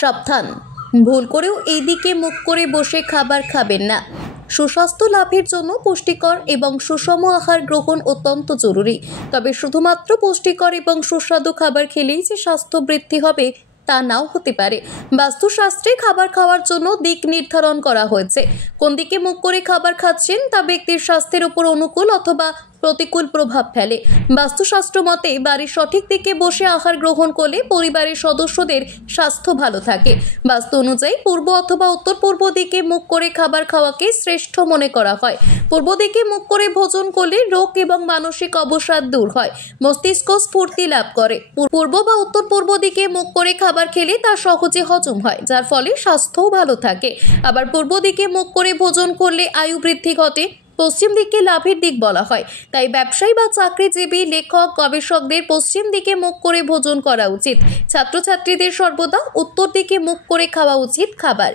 সাবধান, ভুল করেও এই দিকে মুখ করে বসে খাবার খাবেন না। সুস্বাস্থ্য লাভের জন্য পুষ্টিকর এবং সুষম আহার গ্রহণ অত্যন্ত জরুরি। তবে শুধুমাত্র পুষ্টিকর এবং সুস্বাদু খাবার খেলেই যে স্বাস্থ্য বৃদ্ধি হবে তা নাও হতে পারে। বাস্তুশাস্ত্রে খাবার খাওয়ার জন্য দিক নির্ধারণ করা হয়েছে। কোন দিকে মুখ করে খাবার খাচ্ছেন তা ব্যক্তির স্বাস্থ্যের উপর অনুকূল অথবা প্রতিকূল প্রভাব ফেলে। বাস্তুশাস্ত্র মতে বাড়ির সঠিক দিকে বসে আহার গ্রহণ করলে পরিবারের সদস্যদের স্বাস্থ্য ভালো থাকে। বাস্তু অনুযায়ী পূর্ব অথবা উত্তর পূর্ব দিকে মুখ করে খাবার খাওয়াকে শ্রেষ্ঠ মনে করা হয়। পূর্ব দিকে মুখ করে ভোজন করলে রোগ এবং মানসিক অবসাদ দূর হয়, মস্তিষ্ক স্ফূর্তি লাভ করে। পূর্ব বা উত্তর পূর্ব দিকে মুখ করে খাবার খেলে তা সহজে হজম হয়, যার ফলে স্বাস্থ্যও ভালো থাকে। আবার পূর্ব দিকে মুখ করে ভোজন করলে আয়ু বৃদ্ধি ঘটে। পশ্চিম দিকে লাভের দিক বলা হয়, তাই ব্যবসায়ী বা চাকরিজীবী, লেখক, গবেষকদের পশ্চিম দিকে মুখ করে ভোজন করা উচিত। ছাত্রছাত্রীদের সর্বদা উত্তর দিকে মুখ করে খাওয়া উচিত খাবার।